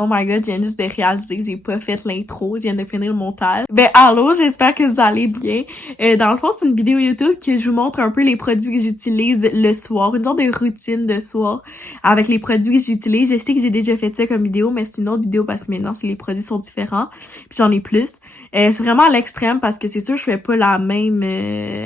Oh my god, je viens juste de réaliser que j'ai pas fait l'intro, je viens de finir le montage. Ben allô, j'espère que vous allez bien. Dans le fond, c'est une vidéo YouTube que je vous montre un peu les produits que j'utilise le soir, une sorte de routine de soir avec les produits que j'utilise. Je sais que j'ai déjà fait ça comme vidéo, mais c'est une autre vidéo parce que maintenant, les produits sont différents, puis j'en ai plus. C'est vraiment à l'extrême parce que c'est sûr je fais pas la même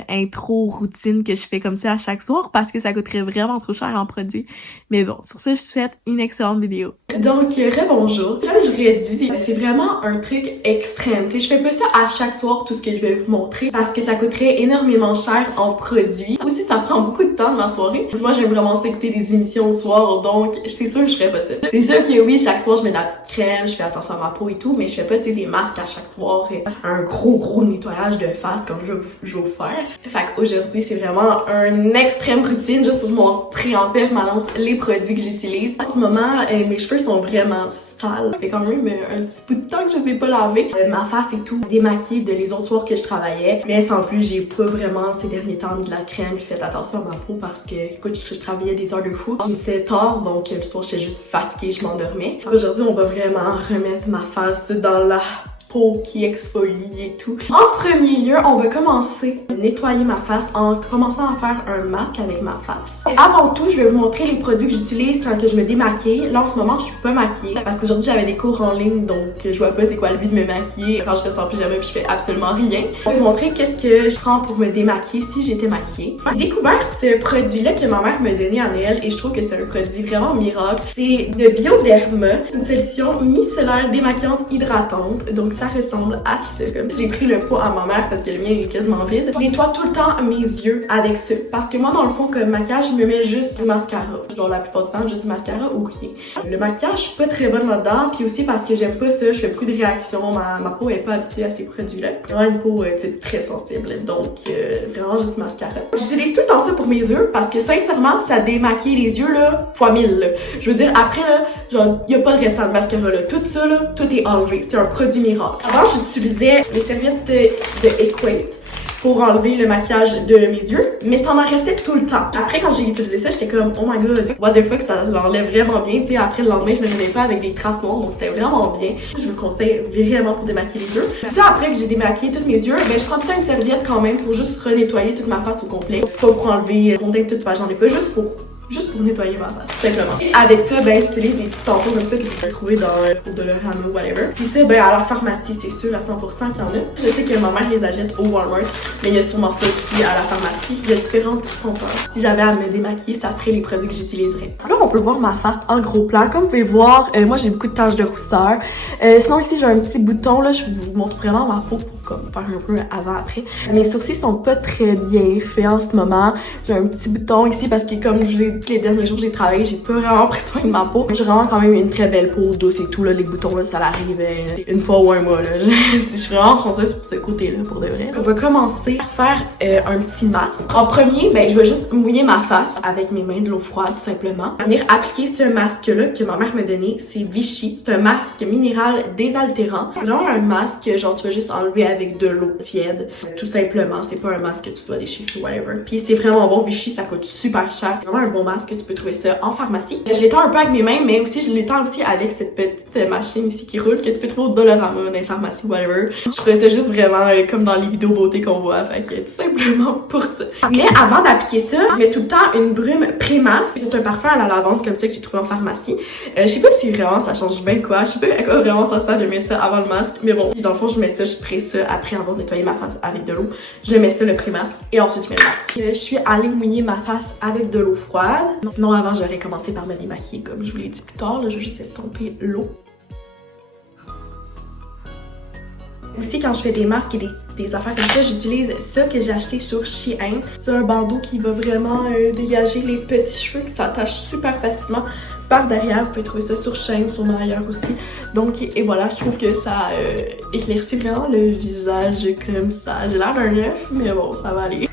intro routine que je fais comme ça à chaque soir parce que ça coûterait vraiment trop cher en produits. Mais bon, sur ça, je vous souhaite une excellente vidéo. Donc, rebonjour. Comme je redis, c'est vraiment un truc extrême. Tu sais, je fais pas ça à chaque soir, tout ce que je vais vous montrer, parce que ça coûterait énormément cher en produits. Aussi, ça prend beaucoup de temps de ma soirée. Moi, j'aime vraiment ça écouter des émissions le soir, donc c'est sûr que je ferais pas ça. C'est sûr que oui, chaque soir, je mets de la petite crème, je fais attention à ma peau et tout, mais je fais pas, tu sais, des masques à chaque soir, un gros nettoyage de face comme je vais vous faire. Fait qu'aujourd'hui, c'est vraiment une extrême routine, juste pour vous montrer en permanence les produits que j'utilise. En ce moment, mes cheveux sont vraiment sales. Ça fait quand même un petit bout de temps que je les ai pas lavés. Ma face et tout, démaquillée de les autres soirs que je travaillais. Mais sans plus, j'ai pas vraiment ces derniers temps mis de la crème puis fait attention à ma peau parce que, écoute, je travaillais des heures de fou. Il était tard, donc le soir, j'étais juste fatiguée, je m'endormais. Aujourd'hui, on va vraiment remettre ma face dans la peau qui exfolie et tout. En premier lieu, on va commencer à nettoyer ma face en commençant à faire un masque avec ma face. Et avant tout, je vais vous montrer les produits que j'utilise quand que je me démaquille. Là, en ce moment, je suis pas maquillée parce qu'aujourd'hui, j'avais des cours en ligne, donc je vois pas c'est quoi le but de me maquiller quand je reste en pyjama puis je fais absolument rien. Je vais vous montrer qu'est-ce que je prends pour me démaquiller si j'étais maquillée. J'ai découvert ce produit-là que ma mère m'a donné à Noël et je trouve que c'est un produit vraiment miracle. C'est de Bioderma. C'est une solution micellaire démaquillante hydratante. Donc, ça ressemble à ça. J'ai pris le pot à ma mère parce que le mien est quasiment vide. Je nettoie tout le temps mes yeux avec ça. Parce que moi, dans le fond, comme maquillage, je me mets juste du mascara. Genre, la plupart du temps, juste du mascara ou rien. Le maquillage, je suis pas très bonne là-dedans. Puis aussi parce que j'aime pas ça, je fais beaucoup de réactions. Ma peau est pas habituée à ces produits-là. Vraiment une peau très sensible. Donc, vraiment juste mascara. J'utilise tout le temps ça pour mes yeux parce que sincèrement, ça démaquille les yeux là, fois 1000. Là. Je veux dire, après, là, genre, y a pas de restant de mascara là. Tout ça, là, tout est enlevé. C'est un produit miracle. Avant, j'utilisais les serviettes de Equate pour enlever le maquillage de mes yeux, mais ça m'en restait tout le temps. Après, quand j'ai utilisé ça, j'étais comme, oh my god, what the fuck, ça l'enlève vraiment bien. Tu sais, après le lendemain, je me réveillais pas avec des traces noires, donc c'était vraiment bien. Je vous le conseille vraiment pour démaquiller les yeux. Ça, après que j'ai démaquillé toutes mes yeux, ben je prends tout le temps une serviette quand même pour juste renettoyer toute ma face au complet. Pas pour enlever mon teint toute page, j'en ai pas, juste pour nettoyer ma face, tout simplement. Avec ça, ben j'utilise des petits tampons comme ça que vous pouvez trouver dans pour Dollarama ou whatever. Puis ça, ben à la pharmacie, c'est sûr à 100% qu'il y en a. Je sais que ma mère les achète au Walmart, mais il y a sûrement ça aussi à la pharmacie. Il y a différentes senteurs. Si j'avais à me démaquiller, ça serait les produits que j'utiliserais. Là, on peut voir ma face en gros plan. Comme vous pouvez voir, moi j'ai beaucoup de taches de rousseur. Sinon ici, j'ai un petit bouton, là, je vous montre vraiment ma peau pour comme faire un peu avant-après. Mes sourcils sont pas très bien faits en ce moment. J'ai un petit bouton ici parce que comme les derniers jours j'ai travaillé, j'ai pas vraiment pris soin de ma peau. J'ai vraiment quand même une très belle peau douce et tout là, les boutons là, ça l'arrive une fois ou un mois là. Je suis vraiment chanceuse pour ce côté-là pour de vrai. On va commencer à faire un petit masque. En premier, ben je vais juste mouiller ma face avec mes mains de l'eau froide tout simplement. Je vais venir appliquer ce masque-là que ma mère m'a donné, c'est Vichy. C'est un masque minéral désaltérant. C'est vraiment un masque genre tu vas juste enlever avec de l'eau tiède, tout simplement. C'est pas un masque que tu dois déchirer ou whatever. Puis c'est vraiment bon, Vichy, ça coûte super cher. C'est vraiment un bon masque, tu peux trouver ça en pharmacie. Je l'étends un peu avec mes mains, mais aussi je l'étends aussi avec cette petite machine ici qui roule que tu peux trouver au Dollarama, dans les pharmacies, whatever. Je trouvais ça juste vraiment comme dans les vidéos beauté qu'on voit, fait que tout simplement pour ça. Mais avant d'appliquer ça, je mets tout le temps une brume pré-masque. C'est un parfum à la lavande comme ça que j'ai trouvé en pharmacie. Je sais pas si vraiment ça change bien quoi. Je sais pas à quoi vraiment ça sert de mettre ça avant le masque, mais bon. Dans le fond, je mets ça, je spray ça après avoir nettoyé ma face avec de l'eau. Je mets ça le pré-masque et ensuite je mets le masque. Je suis allée mouiller ma face avec de l'eau froide. Sinon avant j'aurais commencé par me démaquiller comme je vous l'ai dit plus tard. Là, je vais juste estomper l'eau. Aussi quand je fais des masques et des affaires comme ça, j'utilise ça que j'ai acheté sur Shein. C'est un bandeau qui va vraiment dégager les petits cheveux qui s'attachent super facilement par derrière. Vous pouvez trouver ça sur Shein, sûrement ailleurs aussi. Donc et voilà, je trouve que ça éclaircit vraiment le visage comme ça. J'ai l'air d'un œuf, mais bon, ça va aller.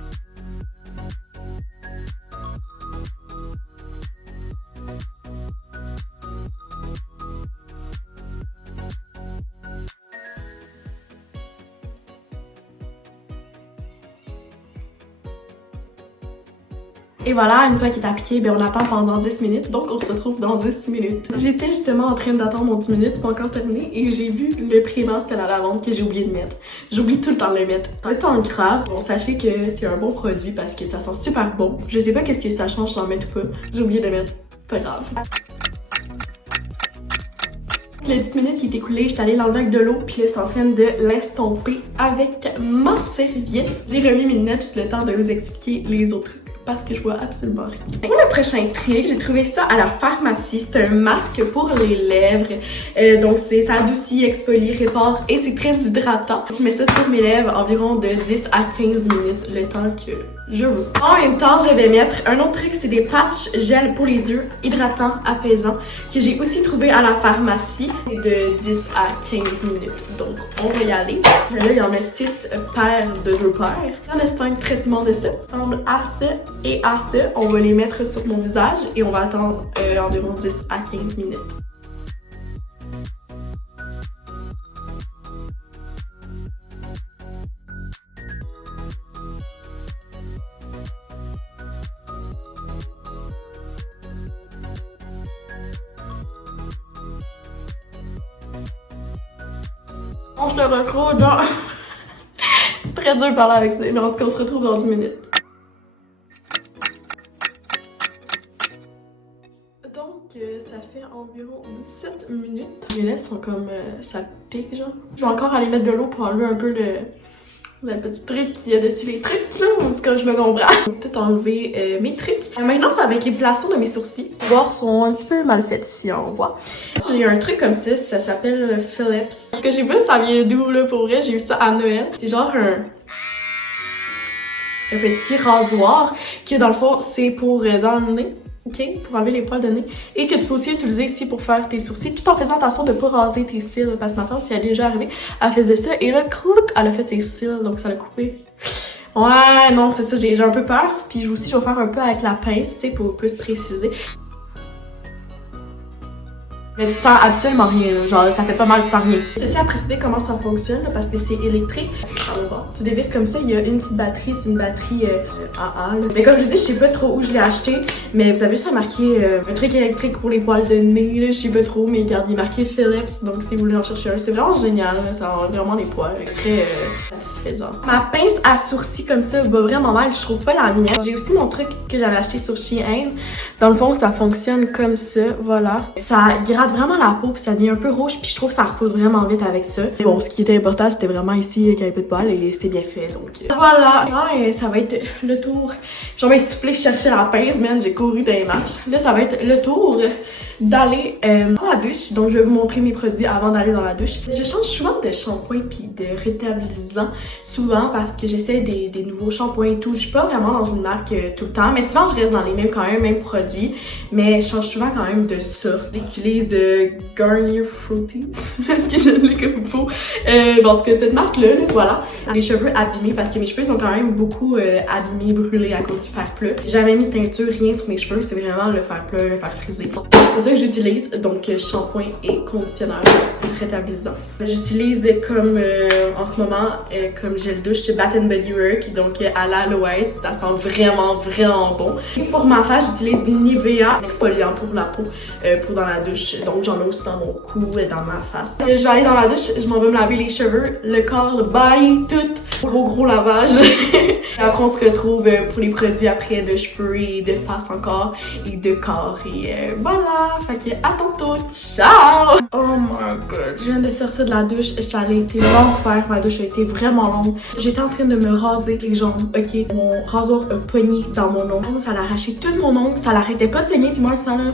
Et voilà, une fois qu'il est appliqué, ben on attend pendant 10 minutes, donc on se retrouve dans 10 minutes. J'étais justement en train d'attendre mon 10 minutes, c'est pas encore terminé, et j'ai vu le pré-masque à la lavande que j'ai oublié de mettre. J'oublie tout le temps de le mettre. Pas tant grave, bon sachez que c'est un bon produit parce que ça sent super bon. Je sais pas qu'est-ce que ça change, j'en mets ou pas. J'ai oublié de le mettre, pas grave. Les 10 minutes qui est écoulé, j'étais allée l'enlever avec de l'eau, puis là, je suis en train de l'estomper avec ma serviette. J'ai remis mes lunettes juste le temps de vous expliquer les autres trucs, parce que je vois absolument rien. Pour le prochain truc, j'ai trouvé ça à la pharmacie. C'est un masque pour les lèvres. Donc, ça adoucit, exfolie, répare et c'est très hydratant. Je mets ça sur mes lèvres environ de 10 à 15 minutes, le temps que je veux. En même temps, je vais mettre un autre truc, c'est des patchs gel pour les yeux, hydratants, apaisants, que j'ai aussi trouvé à la pharmacie de 10 à 15 minutes. Donc, on va y aller. Là, il y en a 6 paires de 2 paires. Il y en a 5 traitements de ça. Ressemble à ça et à ça. On va les mettre sur mon visage et on va attendre environ 10 à 15 minutes. On se le retrouve dans... C'est très dur de parler avec ça, mais en tout cas, on se retrouve dans 10 minutes. Donc, ça fait environ 17 minutes. Mes lèvres sont comme... ça pique, genre. Je vais encore aller mettre de l'eau pour enlever un peu le petit truc qu'il y a dessus les trucs, là. En tout cas, je me comprends. Je vais peut-être enlever mes trucs. Maintenant, c'est avec l'épilation de mes sourcils. Les bords sont un petit peu mal faits ici, on voit. J'ai un truc comme ça s'appelle Philips. Ce que j'ai vu, ça vient d'où, là, pour vrai? J'ai eu ça à Noël. C'est genre un petit rasoir que, dans le fond, c'est pour dans le nez. OK? Pour enlever les poils de nez. Et que tu peux aussi utiliser ici pour faire tes sourcils, tout en faisant attention de ne pas raser tes cils. Parce que ma tante, si elle est déjà arrivée, elle faisait ça. Et là, clouc, elle a fait ses cils, donc ça l'a coupé. Ouais, non, c'est ça, j'ai un peu peur. Puis aussi, je vais faire un peu avec la pince, tu sais, pour plus préciser. Mais tu sens absolument rien, là. Genre ça fait pas mal de faire rien. Je tiens à préciser comment ça fonctionne là, parce que c'est électrique. Tu dévisses comme ça, il y a une petite batterie, c'est une batterie AA. Mais comme je vous dis, je sais pas trop où je l'ai acheté, mais vous avez juste marqué un truc électrique pour les poils de nez, là, je sais pas trop, mais regarde, il est marqué Philips, donc si vous voulez en chercher un, c'est vraiment génial, là, ça enlève vraiment les poils, très satisfaisant. Ma pince à sourcils comme ça va vraiment mal, je trouve pas la mienne. J'ai aussi mon truc que j'avais acheté sur Shein. Dans le fond, ça fonctionne comme ça, voilà. Ça gratte vraiment la peau puis ça devient un peu rouge puis je trouve que ça repose vraiment vite avec ça. Mais bon, ce qui était important, c'était vraiment ici qu'il y avait peu de poils et c'est bien fait, donc voilà. Là, ça va être le tour. Je vais m'essouffler, chercher la pince, man, j'ai couru dans les marches. Là, ça va être le tour d'aller dans la douche. Donc, je vais vous montrer mes produits avant d'aller dans la douche. Je change souvent de shampoing puis de rétablissant, souvent parce que j'essaie des nouveaux shampoings et tout. Je suis pas vraiment dans une marque tout le temps, mais souvent je reste dans les mêmes quand même, mêmes produits. Mais je change souvent quand même de sorte. J'utilise Garnier Fruities, parce que je l'ai comme faux. Bon, en tout cas, cette marque-là, voilà. Les cheveux abîmés, parce que mes cheveux sont quand même beaucoup abîmés, brûlés à cause du fer plat. J'ai jamais mis de teinture, rien sur mes cheveux, c'est vraiment le fer plat, le fer frisé. C'est ça que j'utilise, donc shampoing et conditionneur rétablissant. J'utilise comme en ce moment comme gel douche chez Bath Body Works, donc à l'aloès, ça sent vraiment bon. Et pour ma face, j'utilise du Nivea exfoliant pour la peau, pour dans la douche, donc j'en ai aussi dans mon cou et dans ma face. Je vais aller dans la douche, je m'en vais me laver les cheveux, le corps, le body, tout, gros lavage. Après on se retrouve pour les produits après de cheveux et de face encore et de corps et voilà. Fait que à tantôt, ciao! Oh my god, je viens de sortir de la douche, ça a été l'enfer, ma douche a été vraiment longue. J'étais en train de me raser les jambes, ok? Mon rasoir a pogné dans mon ongle, ça l'a arraché tout mon ongle, ça l'arrêtait pas de saigner, puis moi le sang là,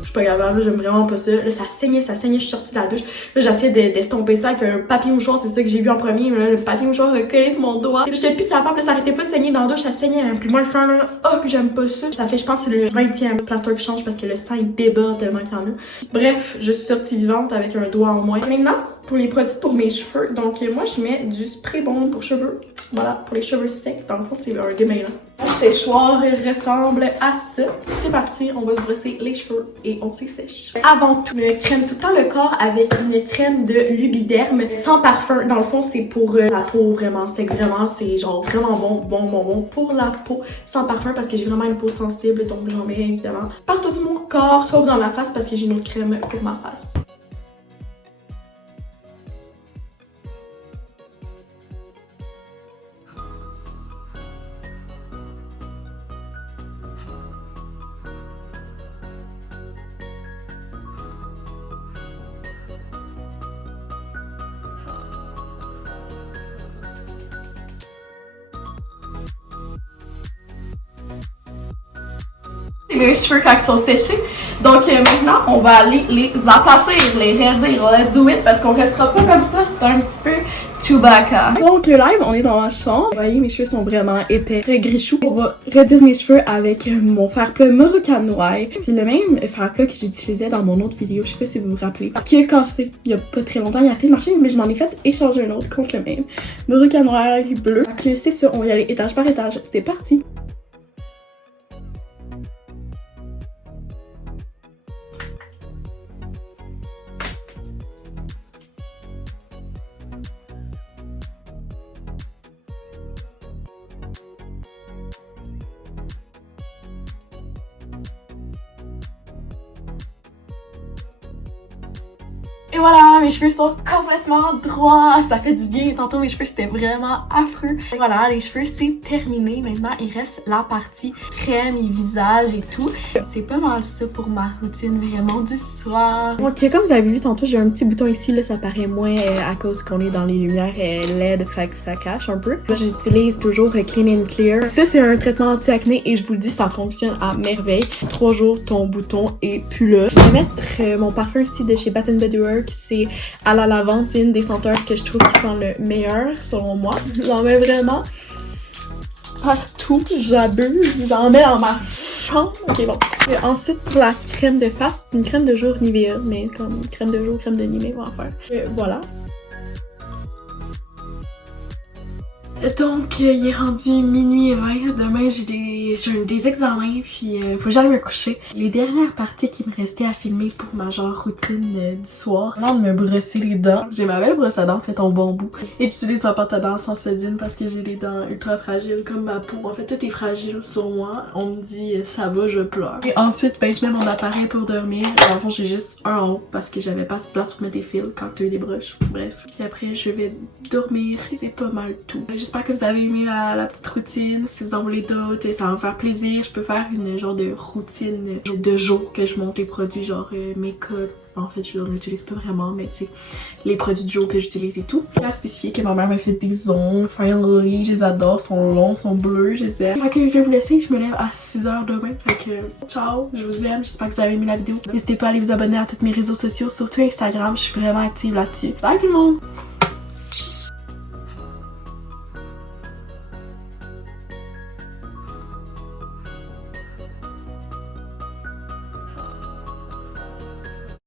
je suis pas capable, j'aime vraiment pas ça. Là, ça saignait, je suis sortie de la douche. Là, j'essayais d'estomper ça avec un papier mouchoir, c'est ça que j'ai vu en premier, mais là, le papier mouchoir a collé sur mon doigt. J'étais plus capable, là, ça arrêtait pas de saigner dans la douche, ça saignait. Hein. Puis moi, le sang là, oh, que j'aime pas ça. Ça fait, je pense, que c'est le 20e plaster que je change parce que le sang il déborde tellement qu'il y en a. Bref, je suis sortie vivante avec un doigt en moins. Maintenant, pour les produits pour mes cheveux. Donc moi je mets du spray baume pour cheveux. Voilà, pour les cheveux secs. Dans le fond c'est un démêlant. Mon séchoir ressemble à ça. C'est parti, on va se brosser les cheveux et on s'essèche. Avant tout, je crème tout le temps le corps avec une crème de Lubiderm sans parfum. Dans le fond c'est pour la peau vraiment sec, vraiment c'est genre vraiment bon pour la peau sans parfum parce que j'ai vraiment une peau sensible, donc j'en mets évidemment partout sur mon corps, sauf dans ma face parce que j'ai une autre crème pour ma face. Mes cheveux quand ils sont séchés. Donc maintenant, on va aller les aplatir, les raidir, let's do it, parce qu'on restera pas comme ça, c'est un petit peu Chewbacca. Donc live, on est dans ma chambre. Vous voyez, mes cheveux sont vraiment épais, très grichous. On va raidir mes cheveux avec mon fer plat Moroccan Noir. C'est le même fer plat que j'utilisais dans mon autre vidéo, je sais pas si vous vous rappelez, qui a cassé il y a pas très longtemps, il a arrêté de marcher, mais je m'en ai fait échanger un autre contre le même. Moroccan Noir bleu. Donc c'est ça, on va y aller étage par étage. C'est parti! Et voilà, mes cheveux sont complètement droits, ça fait du bien. Tantôt mes cheveux c'était vraiment affreux. Et voilà, les cheveux c'est terminé. Maintenant il reste la partie crème et visage et tout. C'est pas mal ça pour ma routine vraiment du soir. Donc comme vous avez vu tantôt, j'ai un petit bouton ici, là ça paraît moins à cause qu'on est dans les lumières LED, fait que ça cache un peu. J'utilise toujours Clean and Clear. Ça c'est un traitement anti-acné et je vous le dis, ça fonctionne à merveille. 3 jours, ton bouton est plus là. Je vais mettre mon parfum ici de chez Bath & Body Works. C'est à la lavande, c'est une des senteurs que je trouve qui sent le meilleur selon moi. J'en mets vraiment partout, j'abuse, j'en mets dans ma chambre. Ok bon. Et ensuite pour la crème de face, c'est une crème de jour Nivea, mais comme crème de jour, crème de nuit, on va en faire. Voilà. Donc, il est rendu minuit et 20. Demain, j'ai des examens, puis faut que j'aille me coucher. Les dernières parties qui me restaient à filmer pour ma genre routine du soir, avant de me brosser les dents. J'ai ma belle brosse à dents faite en bambou. Et j'utilise ma pâte à dents sans sodine parce que j'ai les dents ultra fragiles comme ma peau. En fait, tout est fragile sur moi. On me dit ça va, je pleure. Et ensuite, ben, je mets mon appareil pour dormir. Dans le fond, j'ai juste un en haut parce que j'avais pas de place pour mettre des fils quand tu as eu des broches. Bref. Puis après, je vais dormir. C'est pas mal tout. J'espère que vous avez aimé la petite routine. Si vous en voulez d'autres, ça va me faire plaisir. Je peux faire une genre de routine de jour que je monte les produits genre make-up. En fait, je ne l'utilise pas vraiment, mais tu sais, les produits du jour que j'utilise et tout. J'ai spécifié que ma mère m'a fait des ongles. Finally, je les adore, sont longs, sont bleus, je les aime. Fait que je vais vous laisser, je me lève à 6h demain. Fait que ciao, je vous aime, j'espère que vous avez aimé la vidéo. N'hésitez pas à aller vous abonner à tous mes réseaux sociaux, surtout Instagram, je suis vraiment active là-dessus. Bye tout le monde!